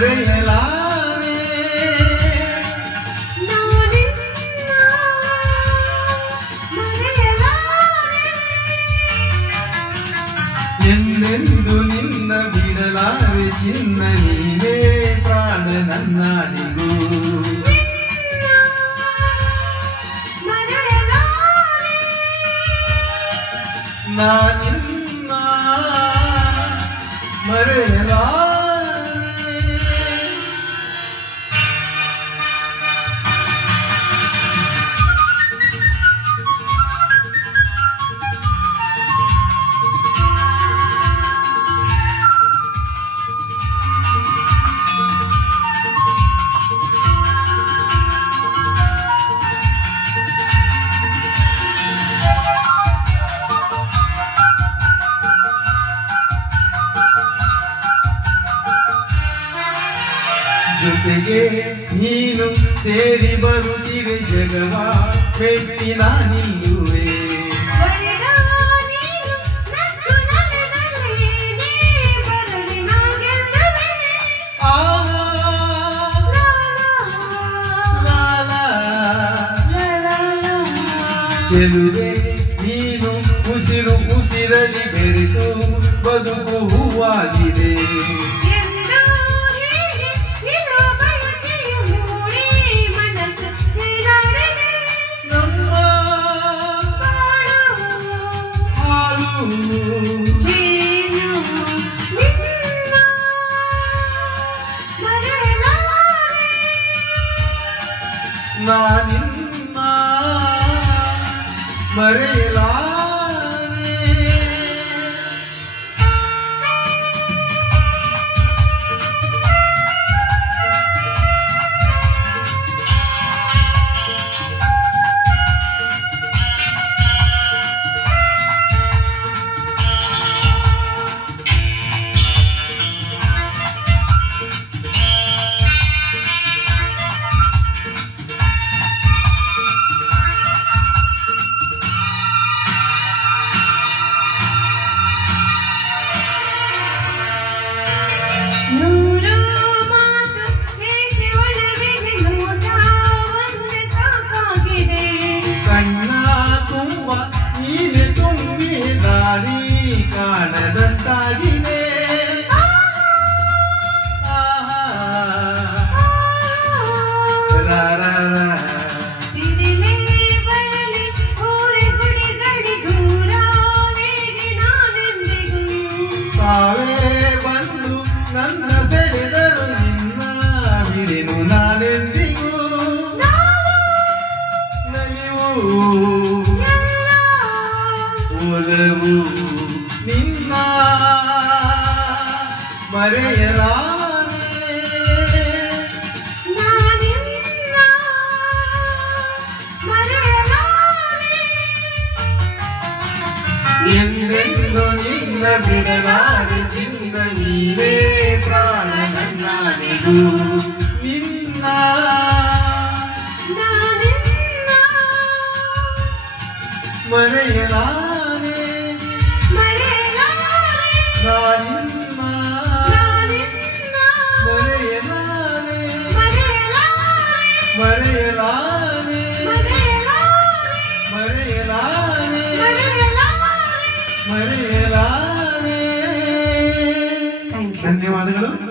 ಮರೆಯಲಾರೆ ಎಂದೆಂದು ನಿನ್ನ ಬಿಡಲಾರೆ ಚಿನ್ನ ನೀನೇ ಪ್ರಾಣ ನನ್ನಾಡಿಗೂ ನಾನಿನ್ನ ಮರೆಯಲಾರೆ ಜೊತೆಗೆ ನೀನು ಸೇರಿ ಬರುತ್ತಿರೆ ಜಗವ ಮೆಟ್ಟಿ ನಾನಿಲ್ಲುವೆ ಚೆಲುವೆ ನೀನು ಉಸಿರು ಉಸಿರಲಿ ಬೆರೆತು ಬದುಕು ಹೂವಾಗಿದೆ ನಾನಿನ್ನ ಮರೆಯಲಾರೆ ಕಾಣದಂತಾಗಿದೆ ಸಾವೇ ಬಂದು ನನ್ನ ಸೆಳೆದರು ನಿನ್ನ ಬಿಡೆನು ನಾನೆಂದಿಗೂ ನಲಿವು ಒಲವು ನಿನ್ನ ಮರೆಯಲಾರೆ ಎಂದೆಂದು ನಿನ್ನ ಬಿಡಲಾರೆ ಚಿನ್ನ ನೀವೇ ಪ್ರಾಣ ನನ್ನಾಡಿಗೂ ನಿನ್ನ ಮರೆಯಲಾರೆ ನಾನಿನ್ನ ಮರೆಯಲಾರೆ ಮರೆಯಲಾರೆ ಮರೆಯಲಾರೆ ಮರೆಯಲಾರೆ ಧನ್ಯವಾದಗಳು.